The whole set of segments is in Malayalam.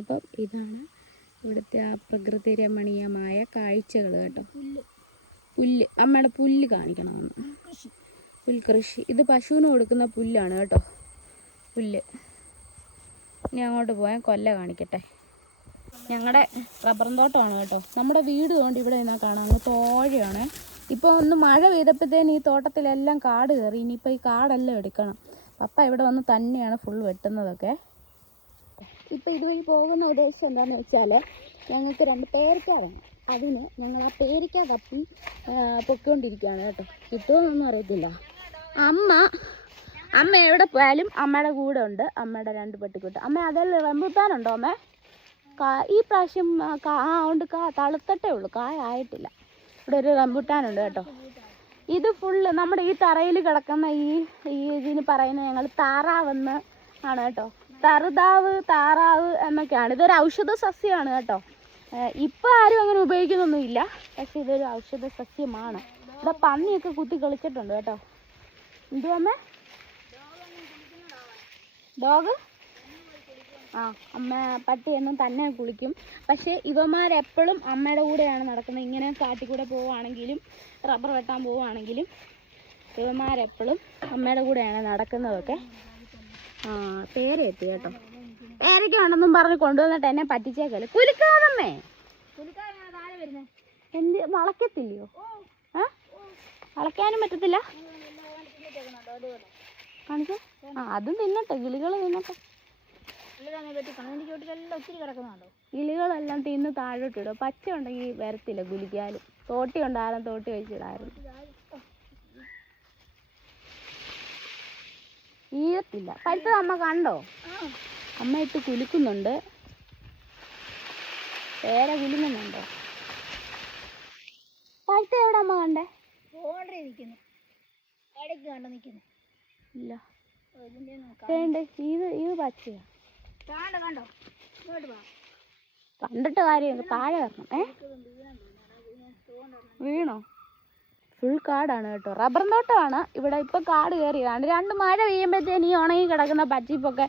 അപ്പം ഇതാണ് ഇവിടുത്തെ ആ പ്രകൃതി രമണീയമായ കാഴ്ചകൾ കേട്ടോ. പുല്ല് അമ്മയുടെ പുല്ല് കാണിക്കണം. പുൽകൃഷി. ഇത് പശുവിന് കൊടുക്കുന്ന പുല്ലാണ് കേട്ടോ. പുല്ല്. ഇനി അങ്ങോട്ട് പോയാൽ കൊല്ല കാണിക്കട്ടെ. ഞങ്ങളുടെ റബ്ബറും തോട്ടമാണ് കേട്ടോ. നമ്മുടെ വീട് കൊണ്ട് ഇവിടെ നിന്നാൽ കാണാം. അങ്ങ് തോഴയാണ്. ഇപ്പോൾ ഒന്ന് മഴ പെയ്തപ്പോഴത്തേന് ഈ തോട്ടത്തിലെല്ലാം കാട് കയറി. ഇനിയിപ്പോൾ ഈ കാടെല്ലാം എടുക്കണം. പപ്പ ഇവിടെ വന്ന് തന്നെയാണ് ഫുൾ വെട്ടുന്നതൊക്കെ. ഇപ്പോൾ ഇതുവഴി പോകുന്ന ഉദ്ദേശം എന്താണെന്ന് വെച്ചാൽ ഞങ്ങൾക്ക് 2 പേരിക്ക വേണം. അതിന് ഞങ്ങൾ ആ പേരിക്ക കപ്പി പൊയ്ക്കൊണ്ടിരിക്കുകയാണ് കേട്ടോ. കിട്ടുമെന്നൊന്നും അറിയത്തില്ല. അമ്മ എവിടെ പോയാലും അമ്മയുടെ കൂടെ ഉണ്ട്. അമ്മയുടെ 2 പെട്ടിക്കുട്ടി. അമ്മ അതിൽ റംബൂട്ടാനുണ്ടോ അമ്മേ? ഈ പ്രാവശ്യം അതുകൊണ്ട് തളുത്തട്ടേ ഉള്ളൂ, കായ ആയിട്ടില്ല. ഇവിടെ ഒരു റംബൂട്ടാനുണ്ട് കേട്ടോ. ഇത് ഫുള്ള് നമ്മുടെ ഈ തറയിൽ കിടക്കുന്ന ഈ ഇതിന് പറയുന്നത് ഞങ്ങൾ താറാവെന്ന് ആണ് കേട്ടോ. താറാവ് എന്നൊക്കെയാണ്. ഇതൊരു ഔഷധ സസ്യമാണ് കേട്ടോ. ഇപ്പം ആരും അങ്ങനെ ഉപയോഗിക്കുന്നൊന്നുമില്ല, പക്ഷെ ഇതൊരു ഔഷധ സസ്യമാണ്. ഇവിടെ പന്നിയൊക്കെ കുത്തി കളിച്ചിട്ടുണ്ട് കേട്ടോ. എന്തുവാ ഡോഗ്? അമ്മ പട്ടിയൊന്നും തന്നെ കുളിക്കും. പക്ഷേ ഇവന്മാരെപ്പോഴും അമ്മയുടെ കൂടെയാണ് നടക്കുന്നത്. ഇങ്ങനെ കാട്ടിൽ കൂടെ പോവുകയാണെങ്കിലും റബ്ബർ വെട്ടാൻ പോവുകയാണെങ്കിലും ഇവന്മാരെപ്പോഴും അമ്മയുടെ കൂടെയാണ് നടക്കുന്നതൊക്കെ. പേരെത്തി കേട്ടോ. പേരൊക്കെ ഉണ്ടെന്നും പറഞ്ഞ് കൊണ്ടുവന്നിട്ട് എന്നെ പറ്റിച്ചേക്കല്ലേ. കുലുക്കാതമ്മേ, എന്ത് വളക്കത്തില്ലയോ? വളയ്ക്കാനും പറ്റത്തില്ല. കാണിച്ചോ. അതും തിന്നട്ടെ, കിളികൾ തിന്നട്ടെ. കിളികളെല്ലാം തിന്ന് താഴോട്ടിടും. പച്ച ഉണ്ടെങ്കിൽ വരത്തില്ല കുലിക്കാലും. തോട്ടി ഉണ്ടായാലും തോട്ടി വെച്ചിടായിരുന്നു. ഈയത്തില്ല. പഴുത്തത് അമ്മ കണ്ടോ? അമ്മ ഇട്ട് കുലുക്കുന്നുണ്ട്. പേര കുലുങ്ങുന്നുണ്ടോ? പഴുത്ത എവിടെ അമ്മ കണ്ടേ? ഇല്ല. ഇത് പച്ചയാ. കണ്ടിട്ട് കാര്യം താഴെ വരണം. വീണോ? ഫുൾ കാടാണ് കേട്ടോ. റബ്ബർ തോട്ടമാണ് ഇവിടെ. ഇപ്പം കാട് കയറിയതാണ്. 2 മഴ പെയ്യുമ്പോഴത്തേന് ഈ ഉണങ്ങി കിടക്കുന്ന പച്ചിപ്പൊക്കെ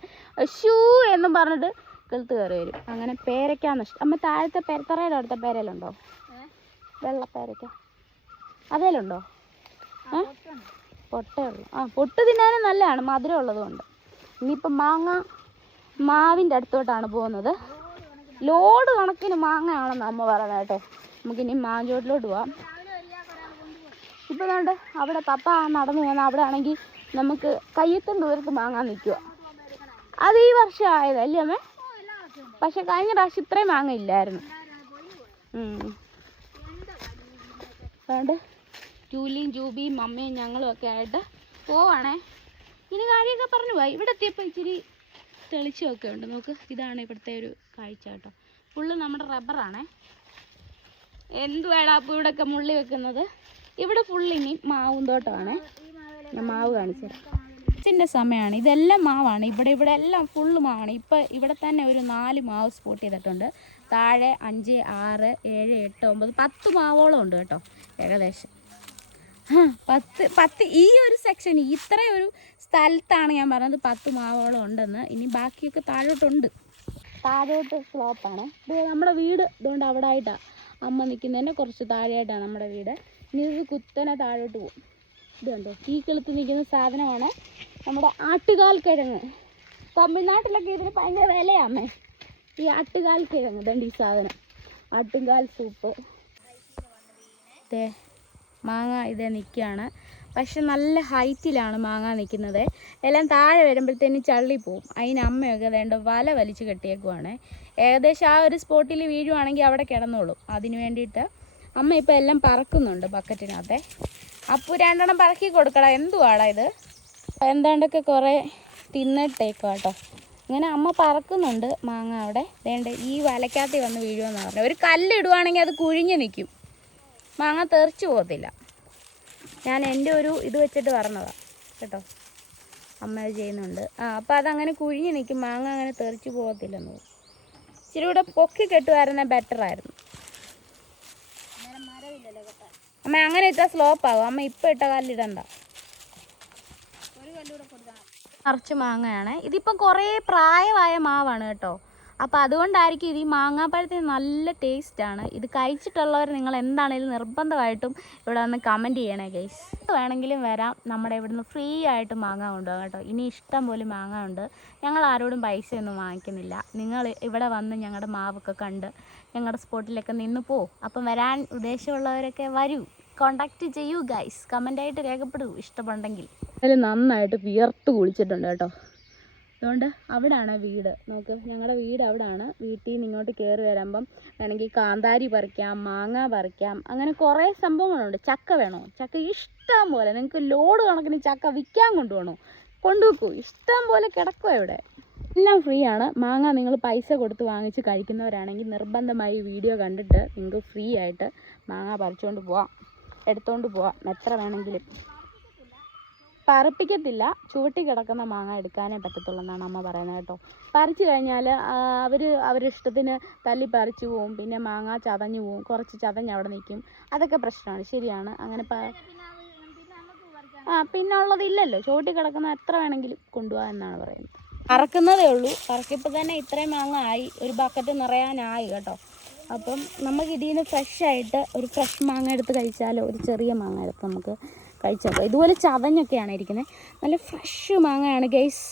ഷൂ എന്നും പറഞ്ഞിട്ട് കിളുത്ത് കയറി വരും. അങ്ങനെ പേരയ്ക്കാന്ന് ഇഷ്ടം. അമ്മ താഴത്തെ പെരത്തറയുടെ അടുത്ത പേരയിലുണ്ടോ? വെള്ളപ്പേരയ്ക്ക അതേലുണ്ടോ? പൊട്ടേ ഉള്ളൂ. പൊട്ട് തിന്നാനും നല്ലതാണ്, മധുരം ഉള്ളതുകൊണ്ട്. ഇനിയിപ്പം മാവിൻ്റെ അടുത്തോട്ടാണ് പോകുന്നത്. ലോഡ് കണക്കിന് മാങ്ങയാണെന്ന് അമ്മ പറയുന്നത് കേട്ടോ. നമുക്കിനി മാഞ്ചോട്ടിലോട്ട് പോവാം. ഇപ്പം വേണ്ട അവിടെ പപ്പ നടന്നു പോകുന്ന അവിടെ ആണെങ്കിൽ നമുക്ക് കയ്യെത്തും ദൂരത്ത് മാങ്ങാൻ നിൽക്കുക. അത് ഈ വർഷം ആയതല്ലേ അമ്മേ? പക്ഷെ കഴിഞ്ഞ പ്രാവശ്യം ഇത്രയും മാങ്ങ ഇല്ലായിരുന്നു. അതുകൊണ്ട് ജൂബിയും അമ്മയും ഞങ്ങളും ഒക്കെ ആയിട്ട് പോവാണേ. ഇനി കാര്യമൊക്കെ പറഞ്ഞു പോയി. ഇവിടെ എത്തിയപ്പോൾ ഇച്ചിരി തെളിച്ചമൊക്കെ ഉണ്ട്. നോക്ക്, ഇതാണ് ഇവിടുത്തെ ഒരു കാഴ്ച കേട്ടോ. ഫുള്ള് നമ്മുടെ റബ്ബറാണേ. എന്തുവേടാ അപ്പോൾ ഇവിടെയൊക്കെ മുള്ളി വെക്കുന്നത്? ഇവിടെ ഫുള്ളിനി മാവും തോട്ടമാണേ. ഞാൻ മാവ് കാണിച്ചു തരാം. ിൻ്റെ സമയമാണ്. ഇതെല്ലാം മാവാണ്. ഇവിടെ എല്ലാം ഫുള്ള് മാവാണ്. ഇപ്പം ഇവിടെ തന്നെ ഒരു 4 മാവ് സ്പോട്ട് ചെയ്തിട്ടുണ്ട്. താഴെ 5, 6, 7, 8, 9, 10 മാവോളം ഉണ്ട് കേട്ടോ ഏകദേശം. 10 ഈ ഒരു സെക്ഷൻ ഇത്രയൊരു സ്ഥലത്താണ് ഞാൻ പറഞ്ഞത് 10 മാവോളം ഉണ്ടെന്ന്. ഇനി ബാക്കിയൊക്കെ താഴോട്ടുണ്ട്. താഴോട്ട് സ്ലോപ്പാണ്. ഇത് നമ്മുടെ വീട്. ഇതുകൊണ്ട് അവിടെ ആയിട്ടാണ് അമ്മ നിൽക്കുന്നതിൻ്റെ കുറച്ച് താഴെയായിട്ടാണ് നമ്മുടെ വീട്. ഇനി ഇത് കുത്തനെ താഴോട്ട് പോകും. ഇതുണ്ടോ ഈ കിളുത്ത് നിൽക്കുന്ന സാധനമാണ് നമ്മുടെ ആട്ടുകാൽ കിഴങ്ങ്. തമിഴ്നാട്ടിലൊക്കെ ഇതിന് ഭയങ്കര വിലയാമേ, ഈ ആട്ടുകാൽ കിഴങ്ങ്. ഇതുണ്ട് ഈ സാധനം, ആട്ടുകാൽ സൂപ്പ്. മാങ്ങ ഇതേ നിൽക്കുകയാണ്. പക്ഷെ നല്ല ഹൈറ്റിലാണ് മാങ്ങ നിൽക്കുന്നത്. എല്ലാം താഴെ വരുമ്പോഴത്തേനും ചള്ളിപ്പോവും. അതിന് അമ്മയൊക്കെ വേണ്ട വല വലിച്ച് കെട്ടിയേക്കുവാണ്. ഏകദേശം ആ ഒരു സ്പോട്ടിൽ വീഴുവാണെങ്കിൽ അവിടെ കിടന്നോളും. അതിന് വേണ്ടിയിട്ട് അമ്മ ഇപ്പോൾ എല്ലാം പറക്കുന്നുണ്ട് ബക്കറ്റിനകത്തെ. അപ്പോൾ 2 എണ്ണം പറക്കി കൊടുക്കടാ. എന്തുവാടാ ഇത്? എന്താണ്ടൊക്കെ കുറേ തിന്നിട്ടേക്കുക കേട്ടോ. ഇങ്ങനെ അമ്മ പറക്കുന്നുണ്ട് മാങ്ങ അവിടെ. വേണ്ട ഈ വലക്കകത്ത് വന്ന് വീഴുമെന്ന് പറഞ്ഞു. ഒരു കല്ലിടുവാണെങ്കിൽ അത് കുഴിഞ്ഞ് നിൽക്കും, മാങ്ങ തെറിച്ച് പോകത്തില്ല. ഞാൻ എൻ്റെ ഒരു ഇത് വെച്ചിട്ട് പറഞ്ഞതാണ് കേട്ടോ. അമ്മ അത് ചെയ്യുന്നുണ്ട്. അപ്പോൾ അതങ്ങനെ കുഴിഞ്ഞ് നിൽക്കും, മാങ്ങ അങ്ങനെ തെറിച്ച് പോകത്തില്ലെന്ന്. ഇച്ചിരി കൂടെ പൊക്കി കെട്ടുമായിരുന്ന ബെറ്ററായിരുന്നു. അമ്മ അങ്ങനെ ഇട്ടാൽ സ്ലോപ്പാകും. അമ്മ ഇപ്പം ഇട്ട കല്ലിടണ്ട. നിറച്ച് മാങ്ങയാണ്. ഇതിപ്പം കുറേ പ്രായമായ മാവാണ് കേട്ടോ. അപ്പോൾ അതുകൊണ്ടായിരിക്കും ഇത് ഈ മാങ്ങാപ്പഴത്തിന് നല്ല ടേസ്റ്റാണ്. ഇത് കഴിച്ചിട്ടുള്ളവർ നിങ്ങൾ എന്താണേലും നിർബന്ധമായിട്ടും ഇവിടെ വന്ന് കമൻറ്റ് ചെയ്യണേ ഗൈസ്. വേണമെങ്കിലും വരാം, നമ്മുടെ ഇവിടുന്ന് ഫ്രീ ആയിട്ട് മാങ്ങ കൊണ്ടുപോകാം കേട്ടോ. ഇനി ഇഷ്ടം പോലെ മാങ്ങ ഉണ്ട്. ഞങ്ങൾ ആരോടും പൈസയൊന്നും വാങ്ങിക്കുന്നില്ല. നിങ്ങൾ ഇവിടെ വന്ന് ഞങ്ങളുടെ മാവൊക്കെ കണ്ട് ഞങ്ങളുടെ സ്പോട്ടിലൊക്കെ നിന്ന് പോ. അപ്പം വരാൻ ഉദ്ദേശമുള്ളവരൊക്കെ വരൂ, കോണ്ടാക്റ്റ് ചെയ്യൂ ഗൈസ്, കമൻ്റായിട്ട് രേഖപ്പെടൂ ഇഷ്ടമുണ്ടെങ്കിൽ. അതിൽ നന്നായിട്ട് വിയർത്ത് കുളിച്ചിട്ടുണ്ട് കേട്ടോ. അതുകൊണ്ട് അവിടെയാണ് വീട്. നോക്ക്, ഞങ്ങളുടെ വീട് അവിടെയാണ്. വീട്ടിൽ നിന്ന് ഇങ്ങോട്ട് കയറി വരുമ്പം വേണമെങ്കിൽ കാന്താരി പറിക്കാം, മാങ്ങ പറിക്കാം, അങ്ങനെ കുറേ സംഭവങ്ങളുണ്ട്. ചക്ക വേണോ? ചക്ക ഇഷ്ടം പോലെ, നിങ്ങൾക്ക് ലോഡ് കണക്കിന് ചക്ക വിൽക്കാൻ കൊണ്ടുപോകണോ? കൊണ്ടുവെക്കൂ, ഇഷ്ടം പോലെ കിടക്കുക ഇവിടെ. എല്ലാം ഫ്രീ ആണ്. മാങ്ങ നിങ്ങൾ പൈസ കൊടുത്ത് വാങ്ങിച്ച് കഴിക്കുന്നവരാണെങ്കിൽ നിർബന്ധമായി വീഡിയോ കണ്ടിട്ട് നിങ്ങൾക്ക് ഫ്രീ ആയിട്ട് മാങ്ങ പറിച്ചുകൊണ്ട് പോവാം, എടുത്തുകൊണ്ട് പോവാം, എത്ര വേണമെങ്കിലും. പറിപ്പിക്കത്തില്ല, ചുവട്ടി കിടക്കുന്ന മാങ്ങ എടുക്കാനേ പറ്റത്തുള്ളൂ എന്നാണ് അമ്മ പറയുന്നത് കേട്ടോ. പറിച്ചു കഴിഞ്ഞാൽ അവരുടെ ഇഷ്ടത്തിന് തല്ലി പറിച്ചു പോവും, പിന്നെ മാങ്ങ ചതഞ്ഞു പോവും, കുറച്ച് ചതഞ്ഞ് അവിടെ നിൽക്കും. അതൊക്കെ പ്രശ്നമാണ്, ശരിയാണ്. അങ്ങനെ പിന്നെ ഉള്ളതില്ലല്ലോ, ചുവട്ടി കിടക്കുന്ന എത്ര വേണമെങ്കിലും കൊണ്ടുപോകാം എന്നാണ് പറയുന്നത്. പറക്കുന്നതേ ഉള്ളൂ, പറക്കിപ്പോൾ തന്നെ ഇത്രയും മാങ്ങ ആയി, ഒരു ബക്കറ്റ് നിറയാനായി കേട്ടോ. അപ്പം നമുക്ക് ഇതിൽ നിന്ന് ഫ്രഷായിട്ട് ഒരു ഫ്രഷ് മാങ്ങ എടുത്ത് കഴിച്ചാലോ, ഒരു ചെറിയ മാങ്ങ എടുത്ത് നമുക്ക് കഴിച്ചേക്കാം. ഇതുപോലെ ചതഞ്ഞൊക്കെയാണ് ഇരിക്കുന്നത്. നല്ല ഫ്രഷ് മാങ്ങയാണ് ഗൈസ്,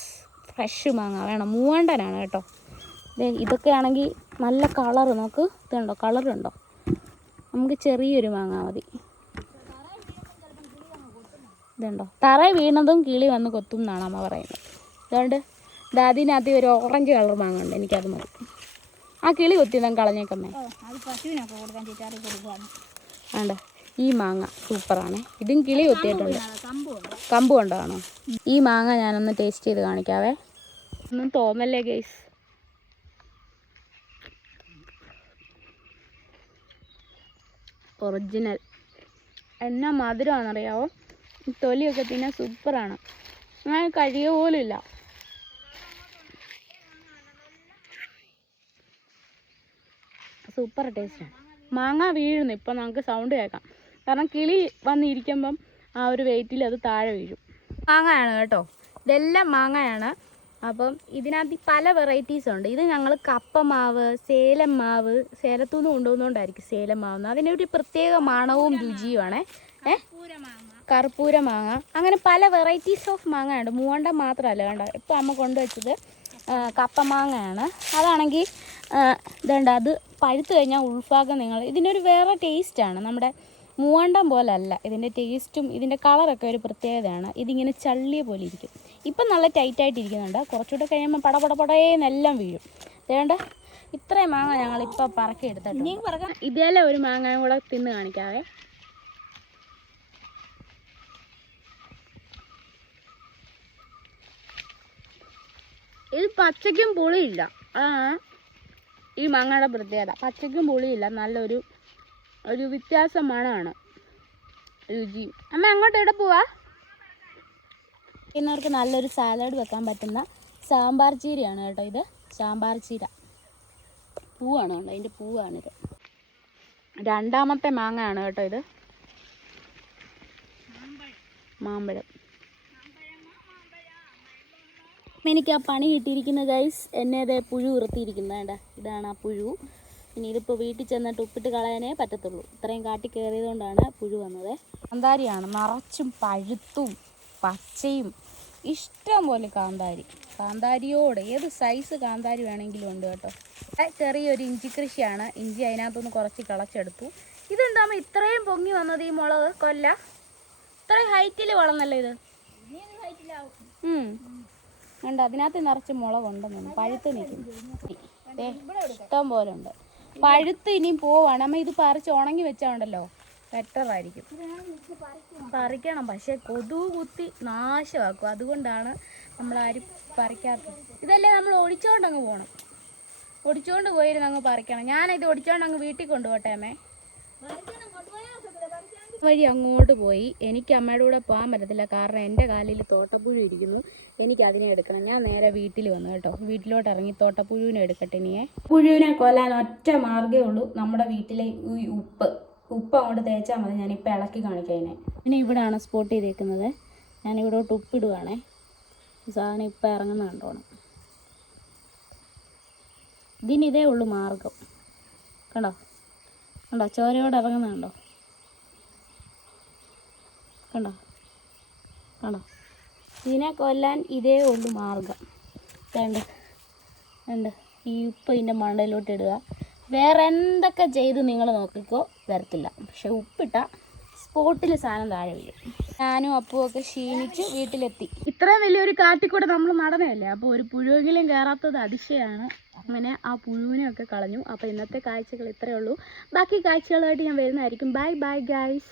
ഫ്രഷ് മാങ്ങ വേണം. മൂവാണ്ടനാണ് കേട്ടോ. ഇതൊക്കെ ആണെങ്കിൽ നല്ല കളറ്, നോക്ക്, ഇതുണ്ടോ, കളറുണ്ടോ? നമുക്ക് ചെറിയൊരു മാങ്ങ മതി. ഇതുണ്ടോ, തറ വീണതും കിളി വന്ന് കൊത്തും എന്നാണ് അമ്മ പറയുന്നത്. അതുകൊണ്ട് അതിനകത്ത് ഒരു ഓറഞ്ച് കളർ മാങ്ങ ഉണ്ട്, എനിക്കത് മതി. ആ കിളി കൊത്തിയതും കളഞ്ഞേക്കമ്മേ. വേണ്ട, ഈ മാങ്ങ സൂപ്പറാണ്. ഇതും കിളി കൊത്തിയിട്ടുണ്ട്. കമ്പ് കൊണ്ടാണോ? ഈ മാങ്ങ ഞാനൊന്ന് ടേസ്റ്റ് ചെയ്ത് കാണിക്കാവേ. ഒന്നും തോന്നല്ലേ ഗൈസ്. ഒറിജിനൽ. എന്നാ മധുരമാണെന്നറിയാവോ? തൊലിയൊക്കെ തിന്നാൻ സൂപ്പറാണ്. അങ്ങനെ കഴിയുക പോലും ഇല്ല. സൂപ്പർ ടേസ്റ്റാണ്. മാങ്ങ വീഴുന്നു, ഇപ്പം നമുക്ക് സൗണ്ട് കേൾക്കാം. കാരണം കിളി വന്നിരിക്കുമ്പം ആ ഒരു വെയിറ്റിൽ അത് താഴെ വീഴും. മാങ്ങയാണ് കേട്ടോ, ഇതെല്ലാം മാങ്ങയാണ്. അപ്പം ഇതിനകത്ത് പല വെറൈറ്റീസ് ഉണ്ട്. ഇത് ഞങ്ങൾ കപ്പമാവ്, സേലം മാവ്, സേലത്തുനിന്ന് കൊണ്ടുപോകുന്നതുകൊണ്ടായിരിക്കും സേലം മാവ്. അതിനൊരു പ്രത്യേക മണവും രുചിയുമാണ്. കർപ്പൂര മാങ്ങ, അങ്ങനെ പല വെറൈറ്റീസ് ഓഫ് മാങ്ങയുണ്ട്. മൂവണ്ടം മാത്രമല്ല കണ്ടോ, ഇപ്പോൾ അമ്മ കൊണ്ടുവച്ചത് കപ്പമാങ്ങയാണ്. അതാണെങ്കിൽ ഇതുണ്ട്, അത് പഴുത്ത് കഴിഞ്ഞാൽ ഉൾഭാഗം ഇതിനൊരു വേറെ ടേസ്റ്റാണ്. നമ്മുടെ മൂവാണ്ടം പോലെ അല്ല ഇതിൻ്റെ ടേസ്റ്റും, ഇതിൻ്റെ കളറൊക്കെ ഒരു പ്രത്യേകതയാണ്. ഇതിങ്ങനെ ചള്ളിയ പോലെ ഇരിക്കും. ഇപ്പം നല്ല ടൈറ്റായിട്ടിരിക്കുന്നുണ്ട്, കുറച്ചുകൂടെ കഴിയുമ്പോൾ പടപടപടേന്നെല്ലാം വീഴും. അതുകൊണ്ട് ഇത്രയും മാങ്ങ ഞങ്ങളിപ്പോൾ പറക്കി എടുത്തിട്ട് ഇനിയും പറക്കാം. ഇതേലെ ഒരു മാങ്ങയും കൂടെ തിന്ന് കാണിക്കാവേ. ഇത് പച്ചയ്ക്കും പുളിയില്ല, അതാണ് ഈ മാങ്ങയുടെ പ്രത്യേകത. പച്ചയ്ക്കും പുളിയില്ല, നല്ലൊരു വ്യത്യാസം മണമാണ്, രുചിയും. അമ്മ അങ്ങോട്ട് എവിടെ പോവാ? എന്നവർക്ക് നല്ലൊരു സാലഡ് വെക്കാൻ പറ്റുന്ന സാമ്പാർ ചീരയാണ് കേട്ടോ ഇത്. സാമ്പാർ ചീര പൂവാണ് കേട്ടോ, അതിൻ്റെ പൂവാണിത്. രണ്ടാമത്തെ മാങ്ങയാണ് കേട്ടോ ഇത്, മാമ്പഴം. എനിക്ക് ആ പണി കിട്ടിയിരിക്കുന്ന ഗൈസ്, എന്നെ അതേ പുഴു ഉറുത്തിയിരിക്കുന്നത് വേണ്ട, ഇതാണ് ആ പുഴു. ഇനി ഇതിപ്പോൾ വീട്ടിൽ ചെന്നിട്ട് ഉപ്പിട്ട് കളയാനേ പറ്റത്തുള്ളൂ. ഇത്രയും കാട്ടി കയറിയത് കൊണ്ടാണ് പുഴു വന്നത്. കാന്താരിയാണ്, നിറച്ചും പഴുത്തും പച്ചയും ഇഷ്ടം പോലെ കാന്താരി. കാന്താരിയോട് ഏത് സൈസ് കാന്താരി വേണമെങ്കിലും ഉണ്ട് കേട്ടോ. ചെറിയൊരു ഇഞ്ചി കൃഷിയാണ്. ഇഞ്ചി അതിനകത്തുനിന്ന് കുറച്ച് കളച്ചെടുത്തു. ഇതെന്താ ഇത്രയും പൊങ്ങി വന്നത് ഈ മുളക് കൊല്ല? ഇത്രയും ഹൈറ്റിൽ വളർന്നല്ലോ ഇത്. ഉണ്ട്, അതിനകത്ത് നിറച്ച് മുളകുണ്ടെന്നു. പഴുത്ത് നിൽക്കും, ഇഷ്ടം പോലെ ഉണ്ട്. പഴുത്ത് ഇനിയും പോവാണ്. അമ്മ ഇത് പറിച്ച് ഉണങ്ങി വെച്ചാൽ ഉണ്ടല്ലോ ബെറ്ററായിരിക്കും. പറിക്കണം, പക്ഷെ കൊതുക് കുത്തി നാശമാക്കും. അതുകൊണ്ടാണ് നമ്മളാരും പറിക്കാത്തത്. ഇതല്ലേ നമ്മൾ ഒടിച്ചോണ്ടങ്ങ് പോകണം, ഒടിച്ചുകൊണ്ട് പോയിരുന്ന് അങ്ങ് പറിക്കണം. ഞാനിത് ഒടിച്ചോണ്ട് അങ്ങ് വീട്ടിൽ കൊണ്ടുപോട്ടെ അമ്മേ. വഴി അങ്ങോട്ട് പോയി. എനിക്ക് അമ്മയുടെ കൂടെ പോകാൻ പറ്റത്തില്ല, കാരണം എൻ്റെ കാലിൽ തോട്ടപ്പുഴു ഇരിക്കുന്നു. എനിക്ക് അതിനെ എടുക്കണം. ഞാൻ നേരെ വീട്ടിൽ വന്നു കേട്ടോ. വീട്ടിലോട്ട് ഇറങ്ങി തോട്ടപ്പുഴുവിനെ എടുക്കട്ടെ. ഇനിയെ പുഴുവിനെ കൊല്ലാൻ ഒറ്റ മാർഗ്ഗമേ ഉള്ളൂ, നമ്മുടെ വീട്ടിലെ ഈ ഉപ്പ് അങ്ങോട്ട് തേച്ചാൽ മതി. ഞാനിപ്പോൾ ഇളക്കി കാണിക്കാം അതിനെ. ഇനി ഇവിടെയാണ് സ്പോട്ട് ചെയ്തേക്കുന്നത്. ഞാനിവിടോട്ട് ഉപ്പിടുവാണേ. സാധനം ഇപ്പം ഇറങ്ങുന്ന കണ്ടോണം. ഇതിനിതേ ഉള്ളൂ മാർഗം. കണ്ടോ കണ്ടോ, ചോരയോടെ ഇറങ്ങുന്നുണ്ടോ, കണ്ടോ കണ്ടോ. ഇതിനെ കൊല്ലാൻ ഇതേ ഉള്ളൂ മാർഗം. വേണ്ട വേണ്ട, ഈ ഉപ്പ് ഇതിൻ്റെ മണ്ടയിലോട്ട് ഇടുക. വേറെ എന്തൊക്കെ ചെയ്ത് നിങ്ങൾ നോക്കിക്കോ, വരത്തില്ല. പക്ഷെ ഉപ്പിട്ട സ്പോട്ടിൽ സാധനം താഴെ വീഴും. ഞാനും അപ്പുമൊക്കെ ക്ഷീണിച്ച് വീട്ടിലെത്തി. ഇത്രയും വലിയൊരു കാട്ടിക്കൂടെ നമ്മൾ നടന്നതല്ലേ, അപ്പോൾ ഒരു പുഴുവെങ്കിലും കയറാത്തത് അതിശയമാണ്. അങ്ങനെ ആ പുഴുവിനെയൊക്കെ കളഞ്ഞു. അപ്പോൾ ഇന്നത്തെ കാഴ്ചകൾ ഇത്രയേ ഉള്ളൂ. ബാക്കി കാഴ്ചകളുമായിട്ട് ഞാൻ വരുന്നതായിരിക്കും. Bye bye guys.